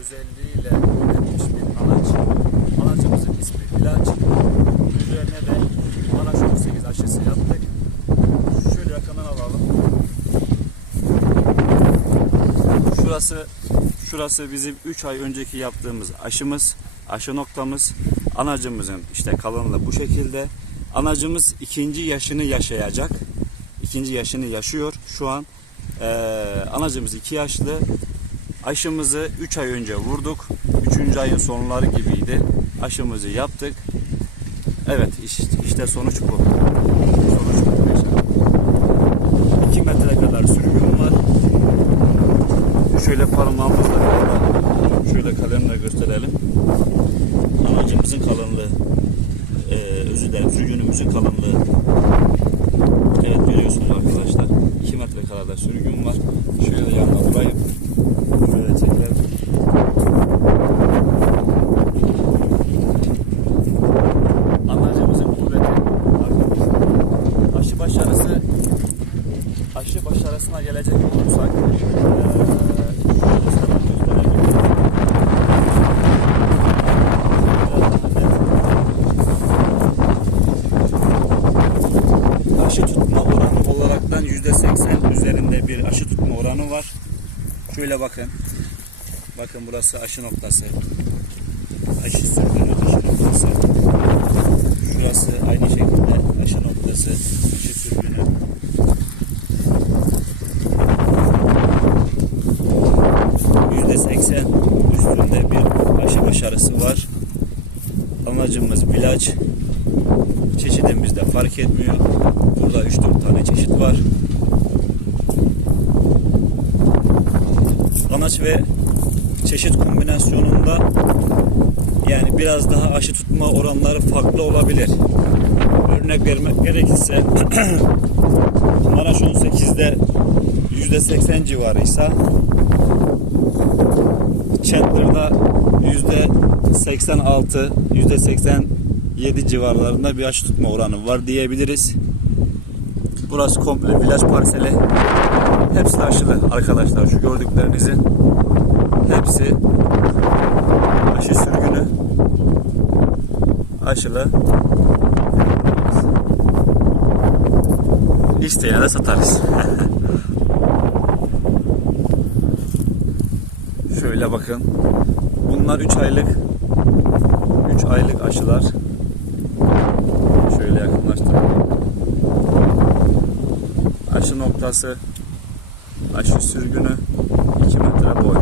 özelliğiyle üretilmiş bir anaç. Anacımızın ismi ilaç. Üzerine de anaç 18 aşısı yaptık. Şöyle yakından alalım. Şurası şurası bizim 3 ay önceki yaptığımız aşımız, aşı noktamız. Anacımızın işte kalınlığı bu şekilde. Anacımız ikinci yaşını yaşayacak. İkinci yaşını yaşıyor şu an. Ee, anacımız 2 yaşlı. Aşımızı 3 ay önce vurduk. 3. ayın sonları gibiydi. Aşımızı yaptık. Evet işte, işte sonuç bu. Sonuç bu. 2 metre kadar sürgün var. Şöyle parmağımızla şöyle kalemle gösterelim. Anacımızın kalınlığı. Ee, özür dilerim sürgünümüzün kalınlığı. Evet görüyorsunuz arkadaşlar. 2 metre kadar da sürgün var. Şöyle yanına durayım. Şöyle çekelim. Anacımızın kuvveti. Bakın. Aşı başarısı başarısına gelecek olursak. Aşı tutma oranı olaraktan %80 üzerinde bir aşı tutma oranı var. Şöyle bakın. Bakın burası aşı noktası. Aşı sürgünü aşı noktası. Şurası aynı şekilde aşı noktası, aşı sürgünü. %80 üstünde bir başarısı var. Amacımız bilaç. Çeşidimiz de fark etmiyor. Burada 3-4 tane çeşit var. Anaç ve çeşit kombinasyonunda yani biraz daha aşı tutma oranları farklı olabilir. Örnek vermek gerekirse Maraş 18'de %80 civarıysa Chandler'da %86, %87 civarlarında bir aşı tutma oranı var diyebiliriz. Burası komple village parseli. Hepsi aşılı arkadaşlar. Şu gördüklerinizin hepsi aşı sürgünü aşılı. İsteyene de satarız. Şöyle bakın. Bunlar 3 aylık 3 aylık aşılar. Şöyle yakınlaştıralım. Aşı noktası aşı sürgünü 2 metre boy.